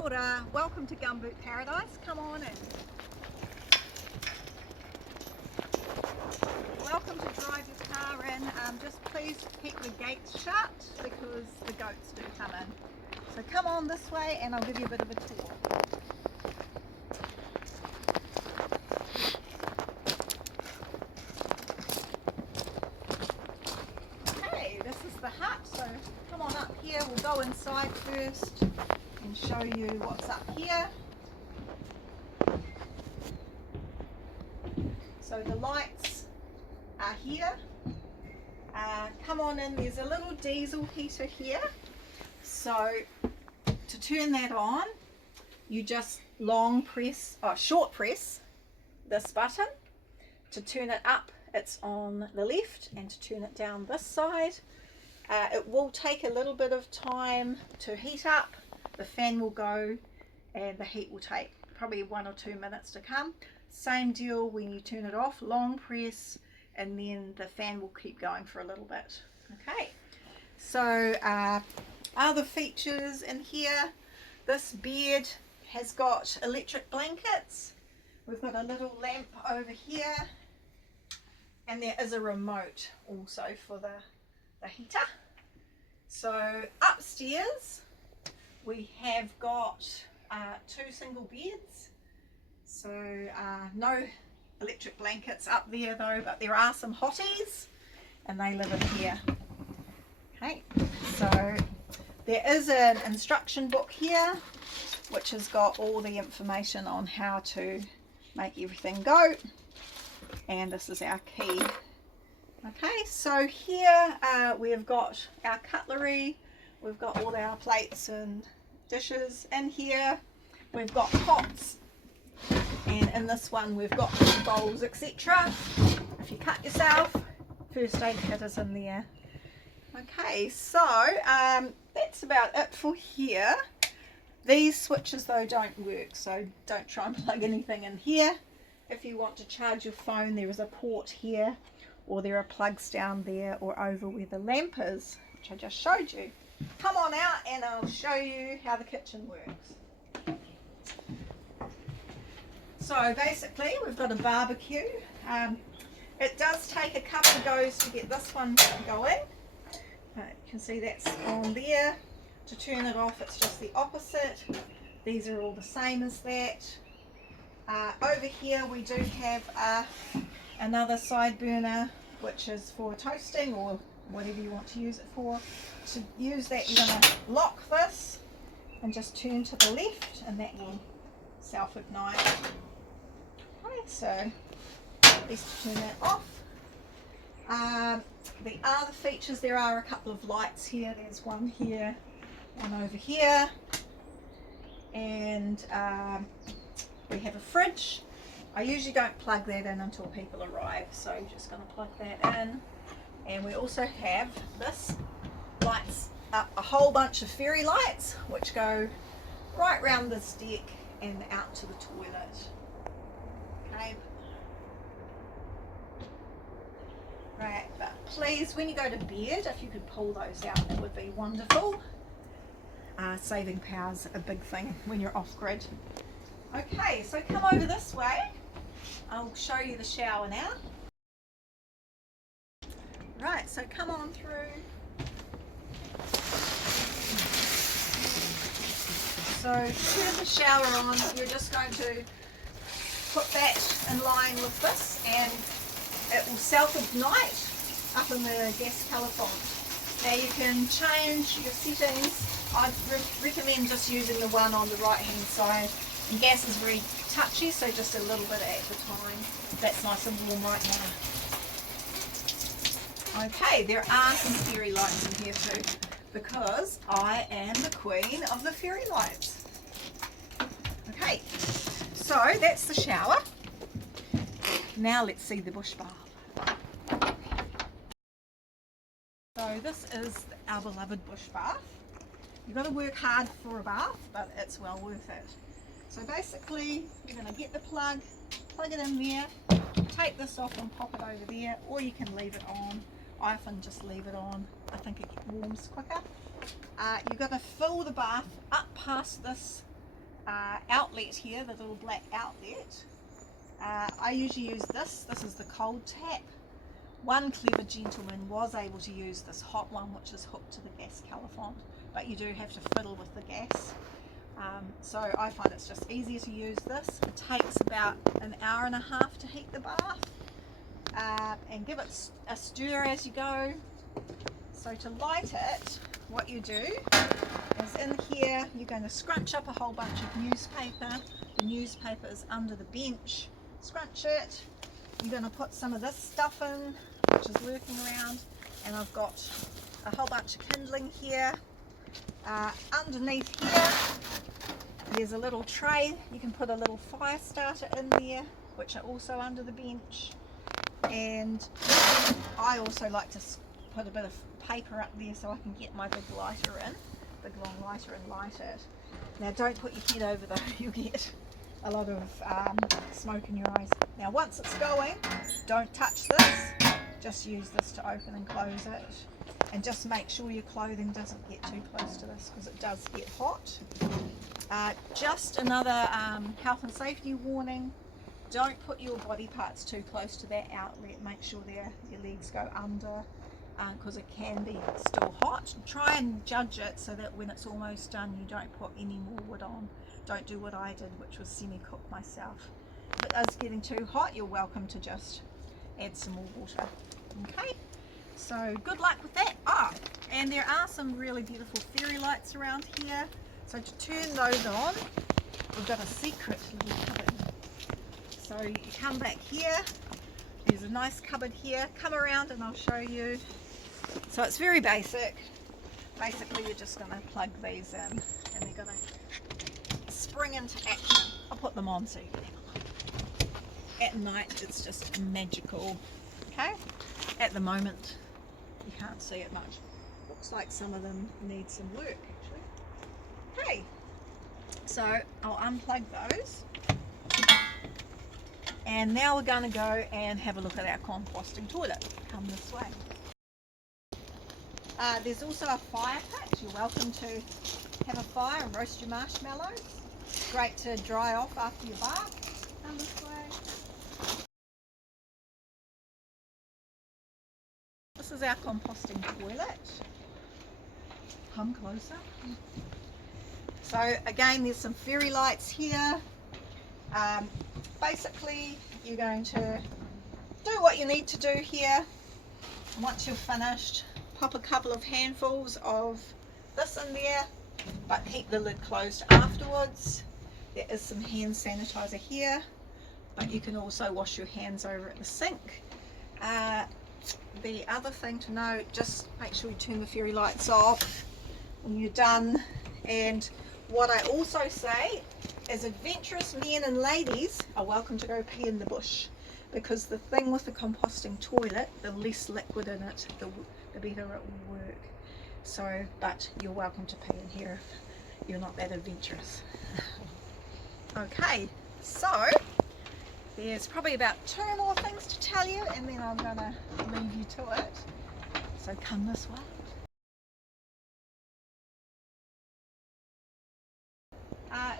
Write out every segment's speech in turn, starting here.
Kia ora, welcome to Gumboot Paradise. Come on in. Welcome to drive your car in. Just please keep the gates shut because the goats do come in. So come on this way and I'll give you a bit of a tour. Okay, this is the hut, so come on up here. We'll go inside first and show you what's up here. So the lights are here. Come on in, there's a little diesel heater here. So to turn that on, you just short press this button. To turn it up, it's on the left, and to turn it down this side. It will take a little bit of time to heat up. The fan will go and the heat will take probably 1 or 2 minutes to come. Same deal when you turn it off, long press, and then the fan will keep going for a little bit. Okay, so other features in here, this bed has got electric blankets. We've got a little lamp over here, and there is a remote also for the heater. So upstairs we have got 2 single beds. So no electric blankets up there though, but there are some hotties and they live in here. Okay, so there is an instruction book here which has got all the information on how to make everything go, and this is our key. Okay, so here we've got our cutlery, we've got all our plates and dishes in here, we've got pots, and in this one we've got bowls, etc. If you cut yourself, first aid kit is in there. Okay, so that's about it for here. These switches though don't work, so don't try and plug anything in here. If you want to charge your phone, there is a port here, or there are plugs down there or over where the lamp is, which I just showed you. Come on out and I'll show you how the kitchen works. So basically we've got a barbecue. It does take a couple of goes to get this one going. You can see that's on there. To turn it off, it's just the opposite. These are all the same as that. Over here we do have another side burner, which is for toasting or whatever you want to use it for. To use that, you're going to lock this and just turn to the left, and that will self-ignite. Okay, so let's turn that off. The other features, there are a couple of lights here. There's one here, one over here, and we have a fridge. I usually don't plug that in until people arrive, so I'm just going to plug that in. And we also have this, lights up a whole bunch of fairy lights which go right round this deck and out to the toilet. Okay. Right, but please, when you go to bed, if you could pull those out, that would be wonderful. Saving power's a big thing when you're off grid. Okay, so come over this way. I'll show you the shower now. Right, so come on through. So turn the shower on. You're just going to put that in line with this, and it will self-ignite up in the gas calefont. Now you can change your settings. I'd recommend just using the one on the right hand side. And gas is very touchy, so just a little bit at a time. That's nice and warm right now. Okay, there are some fairy lights in here too, because I am the queen of the fairy lights. Okay, so that's the shower. Now let's see the bush bath. So this is our beloved bush bath. You've got to work hard for a bath, but it's well worth it. So basically, you're going to get the plug it in there, take this off and pop it over there, or you can leave it on. I often just leave it on. I think it warms quicker. You've got to fill the bath up past this outlet here, the little black outlet. I usually use this. This is the cold tap. One clever gentleman was able to use this hot one, which is hooked to the gas caliphon, but you do have to fiddle with the gas. So I find it's just easier to use this. It takes about an hour and a half to heat the bath, and give it a stir as you go. So to light it, what you do is in here you're going to scrunch up a whole bunch of newspaper. The newspaper is under the bench. Scrunch it. You're going to put some of this stuff in, which is lurking around, and I've got a whole bunch of kindling here. Underneath here there's a little tray. You can put a little fire starter in there, which are also under the bench. And I also like to put a bit of paper up there so I can get my big lighter in, big long lighter, and light it. Now don't put your head over though, you'll get a lot of smoke in your eyes. Now once it's going, don't touch this, just use this to open and close it. And just make sure your clothing doesn't get too close to this, because it does get hot. Just another health and safety warning: don't put your body parts too close to that outlet. Make sure your legs go under, because it can be still hot. Try and judge it so that when it's almost done you don't put any more wood on. Don't do what I did, which was semi-cook myself. If it is getting too hot, you're welcome to just add some more water. Okay, so good luck with that. And there are some really beautiful fairy lights around here. So to turn those on, we've got a secret little cupboard. So you come back here, there's a nice cupboard here. Come around and I'll show you. So it's very basic. Basically you're just going to plug these in and they're going to spring into action. I'll put them on so you can have a look. At night it's just magical. Okay, at the moment you can't see it much. Looks like some of them need some work actually. Okay, so I'll unplug those. And now we're going to go and have a look at our composting toilet. Come this way. There's also a fire pit. You're welcome to have a fire and roast your marshmallows. Great to dry off after your bath. Come this way. This is our composting toilet. Come closer. So again, there's some fairy lights here. Basically you're going to do what you need to do here. Once you're finished, pop a couple of handfuls of this in there, but keep the lid closed afterwards. There is some hand sanitizer here, but you can also wash your hands over at the sink. The other thing to note, just make sure you turn the fairy lights off when you're done. And what I also say is adventurous men and ladies are welcome to go pee in the bush, because the thing with the composting toilet, the less liquid in it, the better it will work. So, but you're welcome to pee in here if you're not that adventurous. Okay, so there's probably about 2 more things to tell you and then I'm going to leave you to it. So come this way.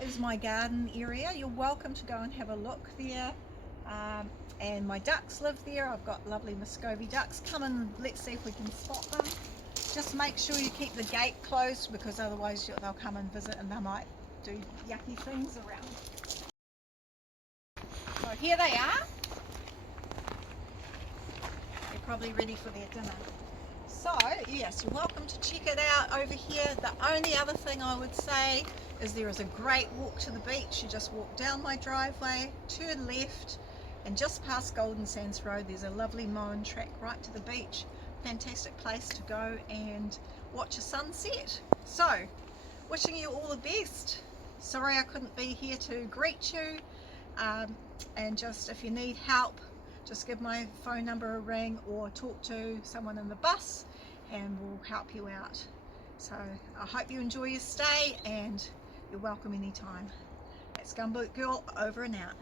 Is my garden area. You're welcome to go and have a look there. And my ducks live there. I've got lovely Muscovy ducks. Come and let's see if we can spot them. Just make sure you keep the gate closed, because otherwise they'll come and visit and they might do yucky things around. So here they are. They're probably ready for their dinner. So yes, you're welcome to check it out over here. The only other thing I would say is there is a great walk to the beach. You just walk down my driveway, turn left, and just past Golden Sands Road there's a lovely mowing track right to the beach. Fantastic place to go and watch a sunset. So wishing you all the best. Sorry I couldn't be here to greet you, and just if you need help, just give my phone number a ring or talk to someone in the bus and we'll help you out. So I hope you enjoy your stay and you're welcome anytime. That's Gumboot Girl over and out.